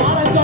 Malah.